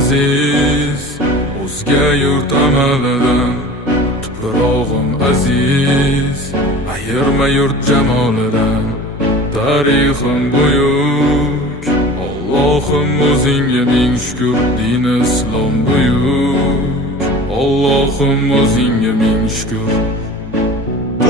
aziz, o'zga yurt amalidan. Tuprog'im aziz, ayirma yurt jamolidan. Tarixim buyuk, Allohim o'zingga ming shukr. Din islom buyuk, Allohim o'zingga ming shukr.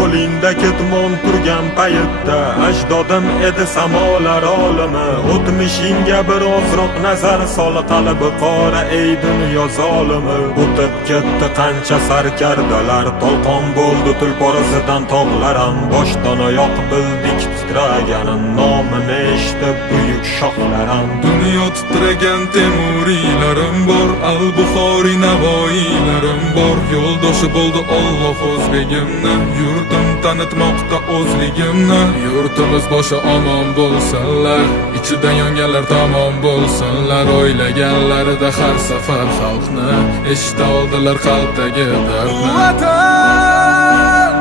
Qo'lingda ketmon turgan paytda ajdodim edi samolar olimi. O'tmishingga birozroq nazar sol, qalbi qora ey dunyo zolimi. O'tib ketdi qancha sarkardalar, to'lqon bo'ldi tulporizidan tog'laram. Boshdan oyoq bildik titraganin, nomini eshitib buyuk shohlaram. Dunyo titragan temuriylarim bor, al-Buxoriy Navoiylarim bor. Yo'ldoshi bo'ldi Alloh o'zbegimni, yurtim tanitmoqda o'zligimni. Yurtimiz boshi omon bo'lsinlar, ichidan yonganlar tamom bo'lsinlar. O'ylaganlarida har safar xalqni eshita oldilar qalbdagi dardni. Vatan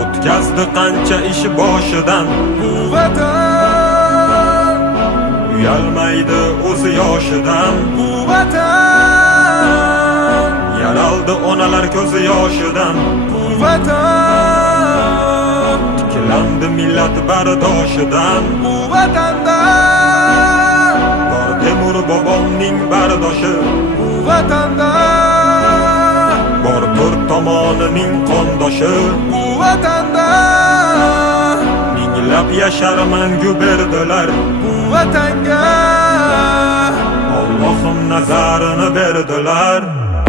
O'tkazdi qancha ish boshidan, Vatan uyalmaydi o'zi yoshidan. Vatan Yaraldi onalar ko'zi yoshidan, Vatan tiklandi millat bardoshidan. Vatanda Bor Temur bobomning bardoshi, Vatanda bor to'rt tomonining qondoshi. Vatanda Minglab yashar mangu berdilar, Vatanga Allohim nazarini berdilar.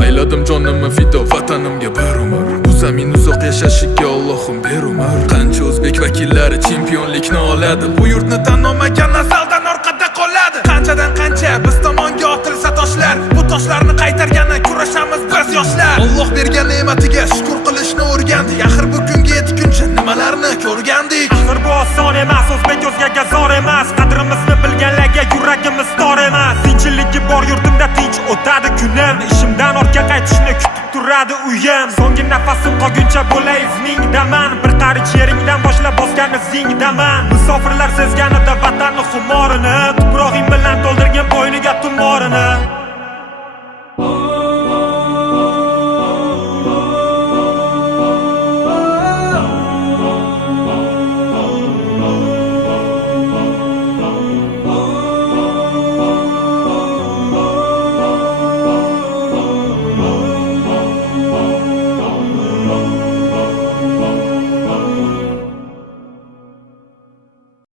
Ayladim jonimni fido vatanimga bir umr. Bu zamin uzoq yashashiga Allohim ber umr. Qancha o'zbek vakillari chempionlikni oladi, bu yurtni tan olmagan nasaldan orqada qoladi. Qanchadan qancha biz tomonga otilsa toshlar, bu toshlarni qaytargani kurashamiz biz yoshlar. Alloh bergan ne'matiga shukr qilishni o'rgandik. Axir bu kunga yetguncha nimalarni ko'rgandik. Axir bu oson emas, o'zbek o'zgaga zor emas. Qadrimizni bilganlarga yuragimiz tor emas. Tinchiligi bor yurtimda tinch o'tadi kunim. Ishimdan ortga qaytishni kutib turadi uyim. So'nggi nafasim qolguncha bo'lay izmingdaman. Bir qarich yeringdan boshlab bosgan izingdaman. Musofirlar sezganida vatanni xumorini